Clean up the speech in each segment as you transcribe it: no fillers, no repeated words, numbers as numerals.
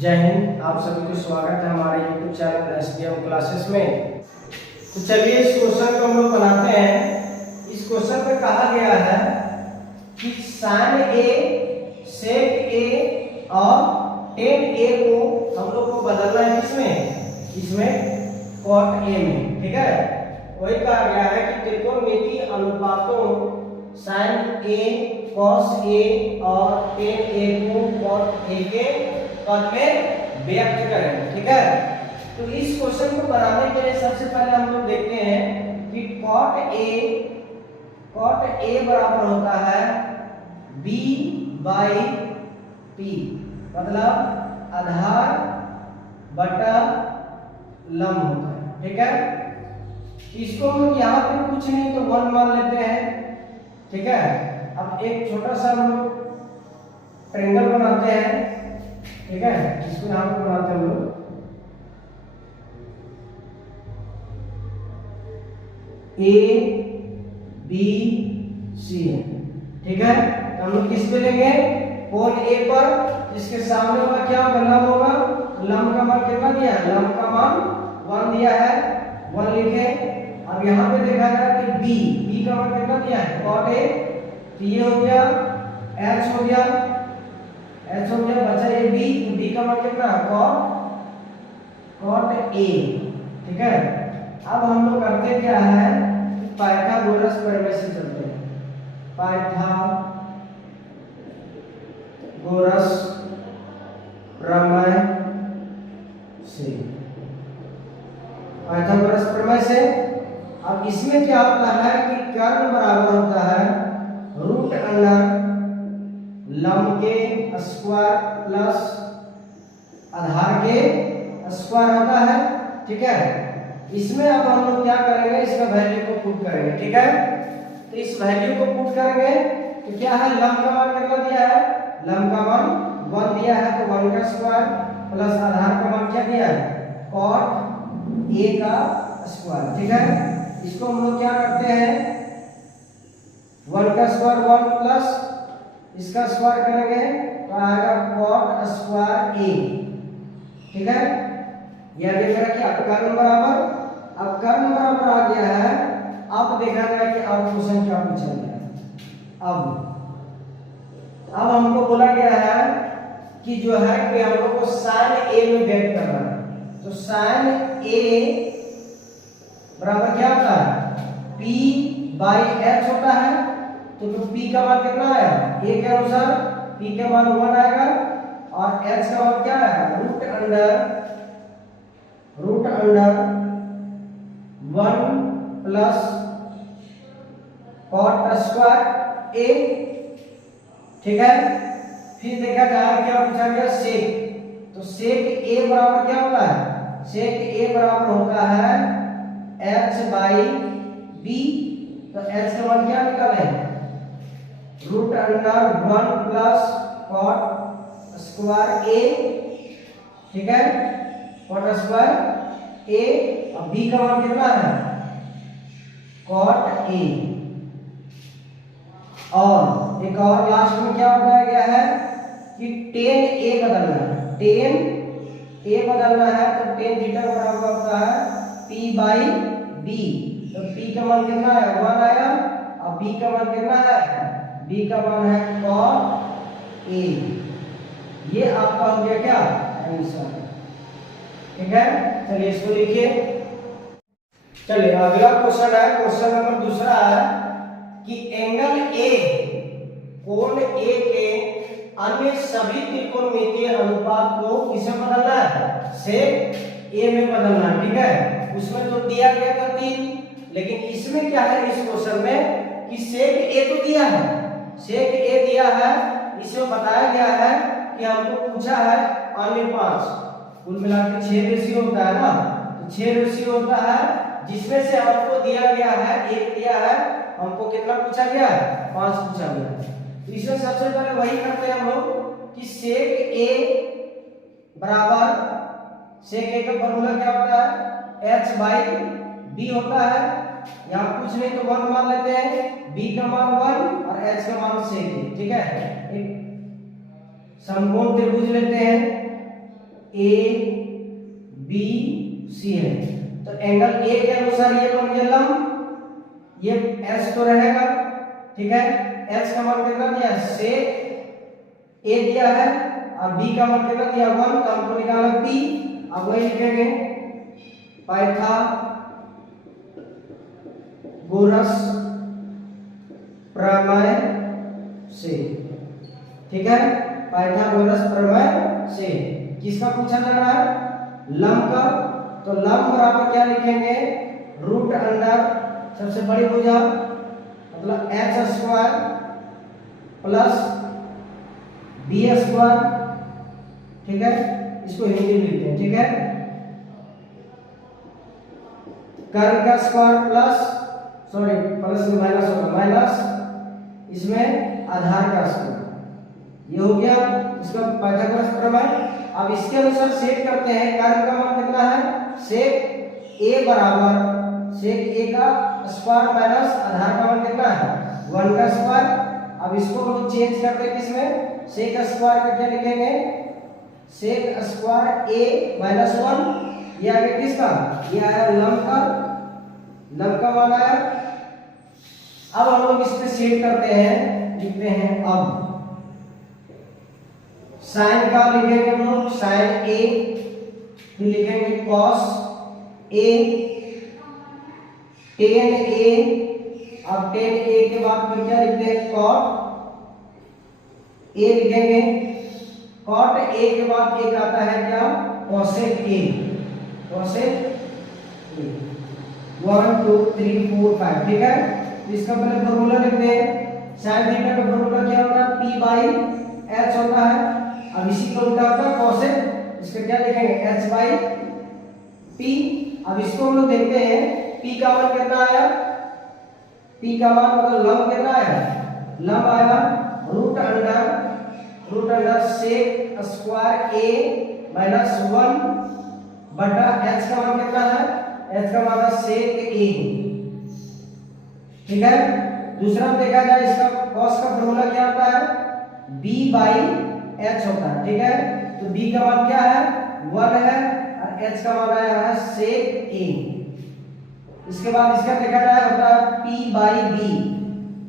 जय हिंद। आप सभी को स्वागत है हमारे YouTube चैनल SDM क्लासेस में। तो चलिए इस क्वेश्चन को हम लोग बनाते हैं। इस क्वेश्चन में कहा गया है कि sin A sec A और tan A को हम लोग को बदलना है इसमें cot A में। ठीक है, वही कहा गया है कि त्रिकोणमितीय अनुपातों sin A cos A और tan A को cot A के पद में व्यक्त करें। ठीक है, तो इस क्वेश्चन को बनाने के लिए सबसे पहले हम लोग देखते हैं कि cot A बराबर होता है B बाई P, मतलब आधार बटा लंब होता है। ठीक है, इसको हम लोग यहाँ पे कुछ नहीं तो 1 मान लेते हैं। ठीक है, अब एक छोटा सा हम लोग ट्रायंगल बनाते हैं। ठीक है, इसको यहाँ पे बनाते हैं हम लोग। A B C है। ठीक है, तो हम लोग किस पे लेंगे? कोण A पर। इसके सामने वाला क्या होगा? लंब होगा। लंब का मान कितना दिया है? लंब का मान 1 दिया है, 1 लिखे। अब यहाँ पे देखा जाए कि B का मान कितना दिया है? cot A। तो ये हो गया, H हो गया, बचा ये B। तो B का मान कितना है? cot A। ठीक है, अब हम लोग करते क्या है, पाइथागोरस प्रमेय से चलते हैं। पाइथागोरस प्रमेय से अब इसमें क्या होता है कि कर्ण बराबर होता है रूट अंडर लंब के स्क्वायर प्लस आधार के स्क्वायर होता है। ठीक है, इसमें अब हम लोग क्या करेंगे, इसका वैल्यू को पुट करेंगे। ठीक है, तो इस वैल्यू को पुट करेंगे तो क्या है, लंब का मान कितना दिया है? लंब का मान 1 दिया है, तो 1 का स्क्वायर प्लस आधार का मान क्या दिया है? cot A का स्क्वायर। ठीक है, इसको हम लोग क्या करते हैं, 1 का स्क्वायर 1 प्लस इसका स्क्वायर करेंगे तो आएगा cot स्क्वायर A। ठीक है, यह देखा क्या कर्ण बराबर, अब कर्ण बराबर आ गया है। अब देखा जाए कि अब क्वेश्चन क्या पूछा गया है। अब हमको बोला गया है कि जो है कि हम लोग को sin A में व्यक्त करना है। तो sin A बराबर क्या होता है? P बाई H होता है। तो P का मान कितना है? A के अनुसार P के मान 1 आएगा और H का मान क्या है? Root under 1 plus cot square A। ठीक है, फिर देखा जाए क्या पूछा गया, सेक। तो सेक A बराबर क्या होता है? सेक A बराबर होता है H बाई B। तो H का मान क्या निकाले? Root under 1 plus cot square A। ठीक है, cot स्क्वायर A। अब B का मान कितना है? cot A। और एक और लास्ट में क्या बताया गया है कि tan A बदलना है। tan A बदलना है तो tan थीटा बराबर होता है P बाई B। तो P का मान कितना है? 1 आया। अब B का मान कितना है? B का मान है cot A। ये आपका हो गया क्या आंसर। ठीक है, चलिए इसको लिखिए। चलिए अगला क्वेश्चन है, क्वेश्चन नंबर दूसरा है कि एंगल A, कोण A के अन्य सभी त्रिकोणमितीय अनुपात को किसे बदलना है? सेक A में बदलना है। ठीक है, उसमें तो दिया गया था 3, लेकिन इसमें क्या है, इस क्वेश्चन में कि सेक A तो दिया है, सेक A दिया है। इसमें बताया गया है कि हमको पूछा है अन्य 5, कुल मिलाकर 6 रेशियो होता है ना। तो 6 रेशियो होता है, जिसमें से हमको दिया गया है 1 दिया है, हमको कितना पूछा गया है? 5 पूछा गया है। तो इसमें सबसे पहले वही करते हैं हम लोग कि सेक A बराबर, सेक A का फॉर्मूला क्या होता है? H बाई B होता है। यहाँ कुछ नहीं तो 1 मान लेते हैं, B का मान 1 और H का मान सेक A। ठीक है, एक समकोण त्रिभुज लेते हैं। ए बी सी है। तो एंगल ए के अनुसार ये बन गया लंब, ये एच तो रहेगा, ठीक है। एच का मान कितना दिया है, सेक ए दिया है, और बी का मान कितना दिया 1, तो हमको निकाला पी। अब वही लिखेंगे पाइथागोरस प्रमेय से, ठीक है। पाइथागोरस प्रमेय से किसका पूछा जा रहा है, लंब का। तो लंब बराबर क्या लिखेंगे, रूट अंडर सबसे बड़ी भुजा मतलब H square plus B square, ठीक है। इसको हिंदी में लिखते हैं, ठीक है। कर्ण का स्क्वायर प्लस, सॉरी प्लस में माइनस होगा, माइनस इसमें आधार का स्क्वायर, ये हो गया इसका पाइथागोरस प्रमेय। अब इसके अनुसार सेक करते हैं, कर्ण का मान कितना है, सेक ए बराबर सेक ए का स्क्वायर माइनस आधार का मान कितना है 1 का स्क्वायर। अब इसको हम लोग चेंज करते हैं किसमें, सेक स्क्वायर का क्या लिखेंगे, सेक स्क्वायर ए माइनस 1, ये आ गया किसका, ये आया लंब का, लंब का मान आया। अब हम लोग इस पे सेट करते हैं, लिखते हैं अब साइन का लिखेंगे हम लोग साइन ए, फिर लिखेंगे कॉस ए, टेन ए, अब टेन ए के बाद फिर क्या लिखते हैं कॉट ए लिखेंगे, कॉट ए के बाद एक आता है क्या कॉसेक ए, कॉसेक ए 1 2 3 4 5, ठीक है। इसका पहले फॉर्मूला लिखते हैं, साइन थीटा का फॉर्मूला क्या होता है, p बाई h होता है। अब इसी को उल्टा होता है कॉसेक, इसका क्या लिखेंगे h बाई p। अब इसको हम लोग देखते हैं p का मान कितना आया, p का मान मतलब लंब कितना आया, लंब आया root under sec square a minus 1 बटा h का मान कितना है, h का मान है सेक a, ठीक है। दूसरा देखा जाए इसका cos का फॉर्मूला क्या होता है, b बाई h होता है, ठीक है। तो b का मान क्या है 1 है और h का मान आया है सेक a। इसके बाद इसका देखा जाए होता है p बाई b,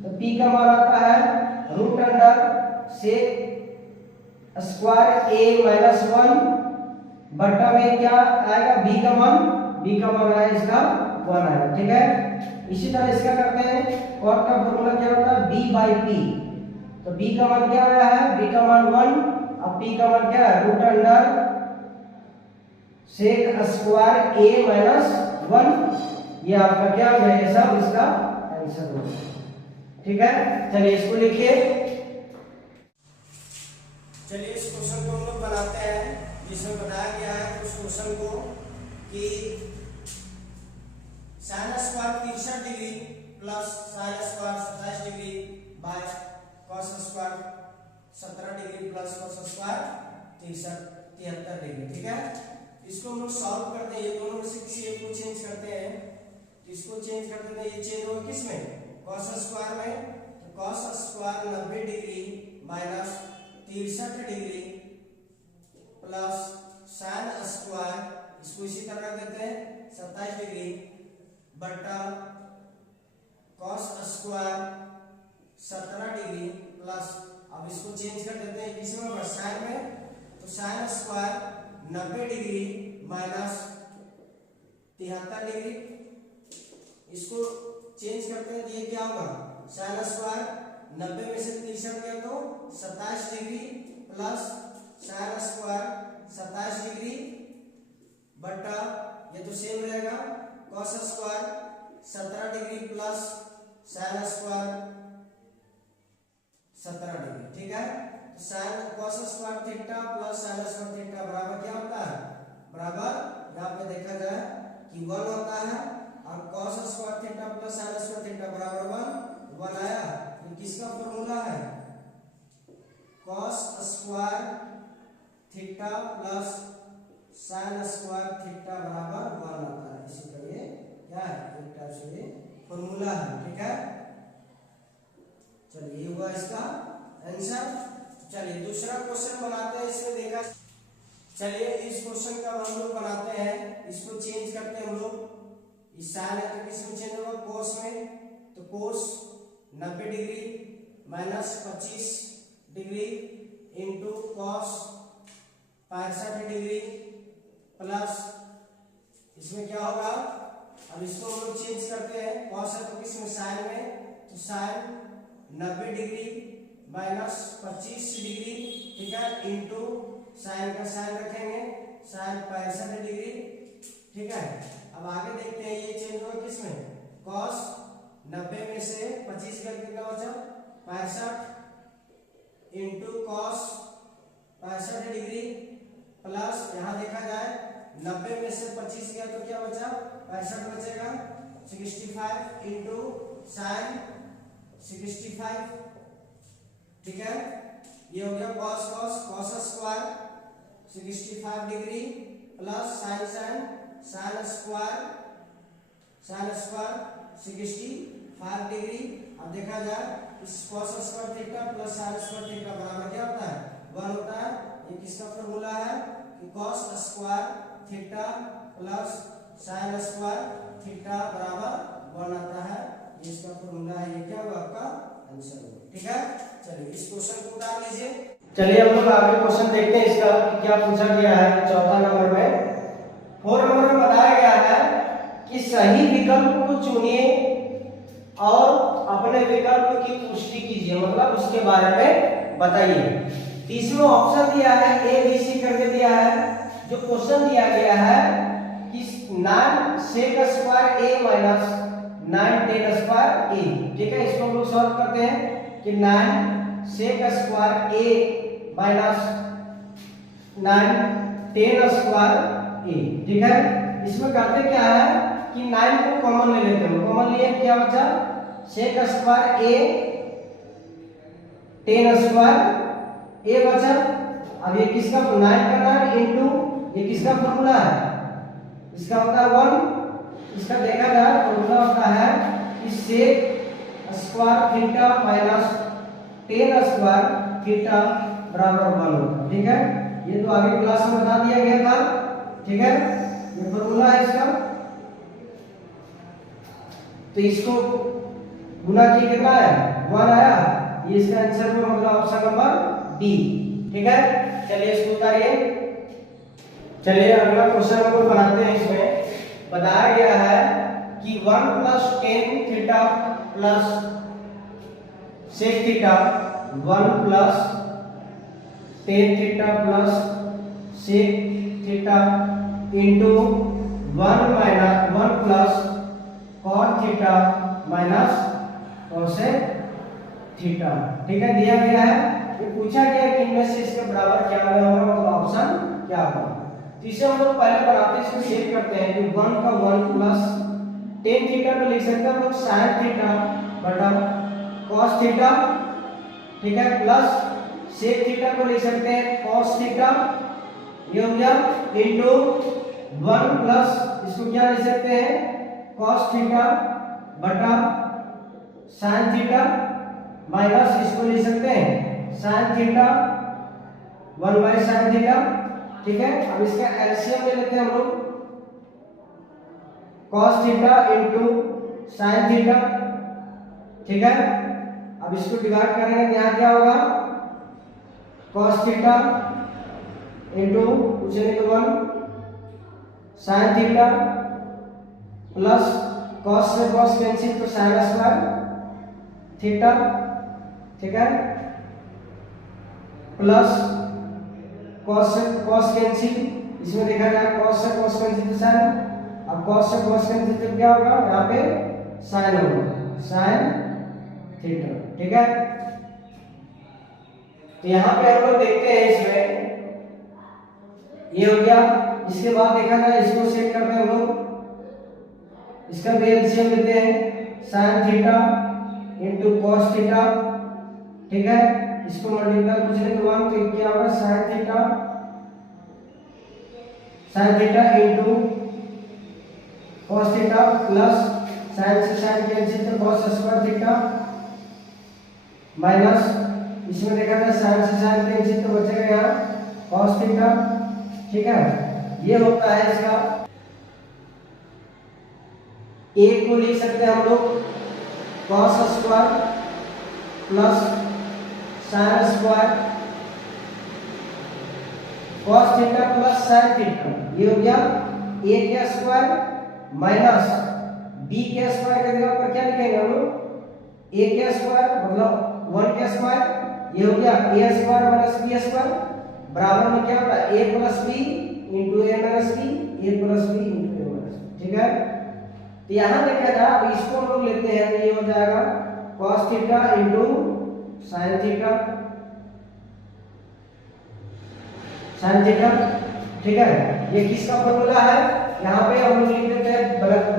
तो p का मान आता है root under sec square a minus 1 बटा में क्या आएगा b का मान आया इसका 1 आएगा, ठीक है। इसी तरह इसका करते हैं, cot का फॉर्मूला क्या होता है b बाई p, तो b का मान क्या आया है, b का मान 1 और p का मान क्या है root under sec square a minus 1। ये आपका क्या हो गया, सब इसका आंसर होगा, ठीक है। चलिए इसको लिखिए, चलिए इस क्वेश्चन को हम लोग बनाते हैं, जिसमें बताया गया है उस क्वेश्चन को कि sine square 63 degree plus sine square 27 degree by cos square 17 degree plus cos square 73 degree, ठीक है। इसको हम लोग सॉल्व करते हैं, ये दोनों में से किसी एक को चेंज करते हैं, तो इसको चेंज करते हैं, ये चेंज होगा किसमें कॉस स्क्वायर में, तो cos square 90 degree minus 63 degree plus sine square, इसको इसी तरह रख देते हैं 27 डिग्री बटा कॉस स्क्वायर 17 डिग्री प्लस, अब इसको चेंज कर देते हैं किसमें होगा साइन में, तो sine square 90 degree minus 73 degree, इसको चेंज करते हैं तो ये क्या होगा साइन स्क्वायर 90 में से 63 गया तो 27 degree plus sine square 27 degree बटा ये तो सेम रहेगा cos square 17 degree plus sine square 17 degree, ठीक है। तो sine cos square theta plus sine square theta बराबर क्या होता है, बराबर यहाँ पे देखा जाए कि 1 होता है, और cos square theta plus sine square theta बराबर 1 आया। तो किसका फॉर्मूला है, cos square theta plus sine square theta बराबर 1 आता है। इसी का ये क्या है, एक टाइप से ये फॉर्मूला है, ठीक है। चलिए ये हुआ इसका आंसर। चलिए दूसरा क्वेश्चन बनाते हैं, इसमें देखा चलिए इस क्वेश्चन का हम लोग बनाते हैं, इसको चेंज करते हैं हम लोग। इस साइन है तो किस में चेंज होगा, कोस में। तो कोस 90 degree minus 25 degree into cos 65 degree plus इसमें क्या होगा, अब इसको हम लोग चेंज करते हैं। कॉस है तो किस में, साइन में। तो साइन 90 डिग्री माइनस 25 डिग्री, ठीक है, इंटू साइन का साइन रखेंगे, साइन 65 डिग्री, ठीक है। अब आगे देखते हैं ये चेंज होगा किस में, कॉस 90 में से 25 का कितना बचा, 65 इंटू कॉस 65 डिग्री प्लस यहाँ देखा जाए 90 में से 25 गया तो क्या बचा, 65 बचेगा, 65 इंटू साइन 65, ठीक है। ये हो गया cos cos cos square 65 degree plus sine sine sine square 65 degree. अब देखा जाए इस cos square theta plus sine square theta बराबर क्या होता है, 1 होता है। ये किसका फॉर्मूला है कि cos square theta plus sine square theta बराबर 1 आता है। ये इसका फॉर्मूला है, ये क्या होगा आपका आंसर होगा, ठीक है। चलिए इस क्वेश्चन को उतार लीजिए। चलिए हम लोग आगे क्वेश्चन देखते हैं इसका क्या पूछा गया है। चौथा नंबर में 4 नंबर में बताया गया है कि सही विकल्प को चुनिए और अपने विकल्प की पुष्टि कीजिए, मतलब उसके बारे में बताइए। इसमें ऑप्शन दिया है ए बी सी करके दिया है। जो क्वेश्चन दिया गया है कि 9 sec square a minus 9 tan square a, ठीक है। इसको हम लोग सॉल्व करते हैं कि 9 sec square a minus 9 tan square a, ठीक है। इसमें करते क्या है कि 9 को कॉमन ले लेते हैं। कॉमन लिए क्या बचा, sec square a tan square a बचा। अब ये किसका 9 का 9 इंटू ये किसका फॉर्मूला है, इसका होता है 1। इसका देखा जाए फॉर्मूला होता है कि sec square theta minus tan square theta बराबर 1 होता है, ठीक है। ये तो आगे क्लास में बता दिया गया था, ठीक है। ये फॉर्मूला है इसका। तो इसको गुना किया कितना है, 1 आया। ये इसका आंसर में मतलब ऑप्शन नंबर डी, ठीक है। चलिए इसको उतारिए। चलिए अगला क्वेश्चन हम लोग बनाते हैं। इसमें बताया गया है कि 1 plus tan theta plus sec theta 1 plus tan theta plus sec theta into 1 minus 1 plus cot theta minus cosec theta, ठीक है, दिया गया है। ये पूछा गया कि इनमें से इसके बराबर क्या होगा, मतलब ऑप्शन क्या होगा। तो इसे हम लोग पहले बनाते हैं, इसको सेव करते हैं कि 1 का 1 प्लस tan थीटा को लिख सकते हैं हम लोग sin थीटा बटा cos थीटा, ठीक है, प्लस sec थीटा को लिख सकते हैं cos थीटा, ये हो गया, इंटू 1 प्लस इसको क्या लिख सकते हैं cos थीटा बटा sin थीटा माइनस इसको लिख सकते हैं sin theta 1 by sin theta, ठीक है। अब इसका एलसीएम ले लेते हैं हम लोग, cos theta into sin theta, ठीक है। अब इसको डिवाइड करेंगे तो यहाँ क्या होगा, cos थीटा इंटू कुछ नहीं तो 1 sin थीटा प्लस cos से cos कैंसिल तो sin स्क्वायर थीटा, ठीक है, प्लस cos से cos कैंसिल, इसमें देखा जाए cos से cos कैंसिल तो sin। अब cos से cos कैंसिल तो क्या होगा, यहाँ पे sin होगा, sin थीटा, ठीक है। तो यहाँ पे हम लोग देखते हैं इसमें ये हो गया। इसके बाद देखा जाए इसको सेट करते हैं हम लोग, इसका भी एलसीएम लेते हैं sin theta into cos theta, ठीक है। इसको मल्टीप्लाई कुछ नहीं तो 1 तो क्या होगा sin theta into cos theta plus sin से sin कैंसिल तो cos स्क्वायर थीटा माइनस इसमें देखा जाए sin से sin कैंसिल तो बचेगा यहाँ cos थीटा, ठीक है, ये होता है इसका। एक को लिख सकते हैं हम लोग cos square plus sin square cos theta plus sin theta, ये हो गया a के स्क्वायर माइनस b के स्क्वायर के जगह पर क्या लिखेंगे हम लोग a के स्क्वायर मतलब 1 के स्क्वायर, ये हो गया a square minus b square बराबर में क्या होता है a plus b into a minus b, a plus b into a minus b। ठीक है, तो यहाँ देखा जाए अब इसको हम लोग लेते हैं तो ये हो जाएगा cos theta into sin theta, sin theta. ठीक है, ये किसका फॉर्मूला है, यहाँ पे हम लोग लिख देते हैं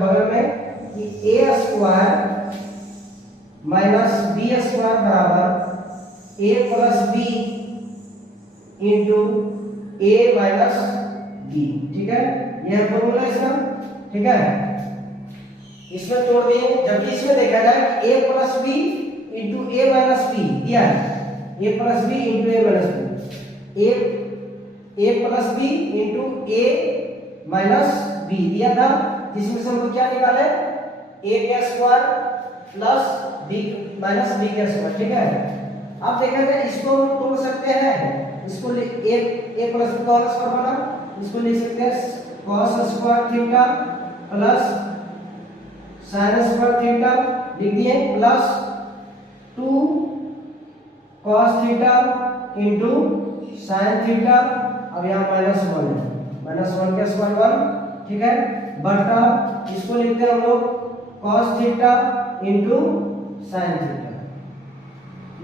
बगल में कि a square minus b square बराबर a plus b into a minus b। ठीक है, यह फॉर्मूला इसका। ठीक है, इसमें तोड़ दिए, जबकि इसमें देखा जाए कि a plus b into a minus b दिया है, a plus b into a minus b, a plus b into a minus b दिया था, जिसमें से हम लोग क्या निकाले a के square plus b minus b के स्क्वायर। ठीक है, अब देखा जाए इसको हम तोड़ सकते हैं, इसको a प्लस b का होल स्क्वायर बना, इसको लिख सकते हैं cos square theta plus sin square theta लिख दिए plus 2 cos theta into sin theta, अब यहाँ माइनस 1 है, माइनस 1 का स्क्वायर 1। ठीक है, बटा इसको लिखते हैं हम लोग cos theta into sin theta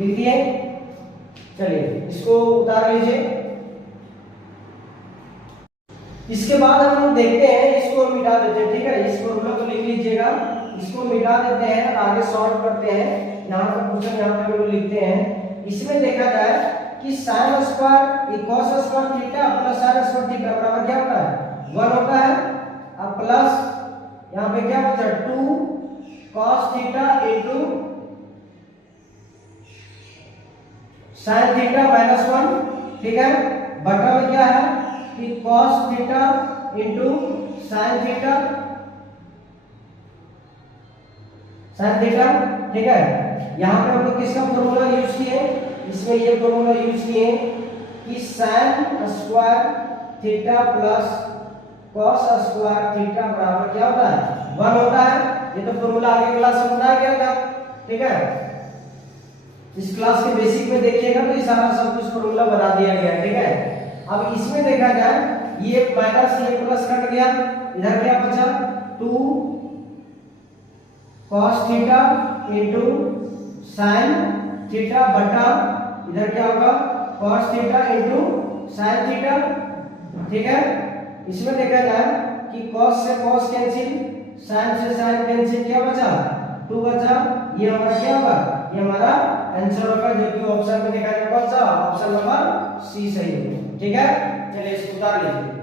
लिख दिए। चलिए इसको उतार लीजिए। इसके बाद हम लोग देखते हैं, इसको मिटा देते हैं। ठीक है, इस फॉर्मूला को लिख लीजिएगा, इसको मिटा देते हैं, आगे सॉल्व करते हैं। यहाँ पर क्वेश्चन यहाँ पे हम लोग लिखते हैं, इसमें देखा जाए कि sin square cos square theta plus sin square theta बराबर क्या होता है 1 होता है, अब प्लस यहाँ पे क्या बचा 2 cos theta into sin theta minus 1। ठीक है, बटा में क्या है कि cos theta into sin theta, sin theta. ठीक है, यहाँ पे हम लोग किसका फॉर्मूला यूज किए, इसमें ये फॉर्मूला यूज किए कि sin square theta plus cos square theta बराबर क्या होता है 1 होता है। ये तो फॉर्मूला आगे क्लास में बताया गया था। ठीक है, इस क्लास के बेसिक में देखिएगा तो ये सारा सब कुछ फॉर्मूला बता दिया गया है। ठीक है, अब इसमें देखा जाए ये माइनस ये प्लस कट गया, इधर क्या बचा 2 cos theta into sin theta बटा इधर क्या होगा cos theta into sin theta. ठीक है, इसमें देखा जाए कि cos से cos कैंसिल, sin से sin कैंसिल, क्या बचा 2 बचा, ये हमारा क्या होगा, ये हमारा आंसर होगा, जो कि ऑप्शन में देखा जाए कौन सा, ऑप्शन नंबर सी सही है। ठीक है, चलिए इसको उतार लीजिए।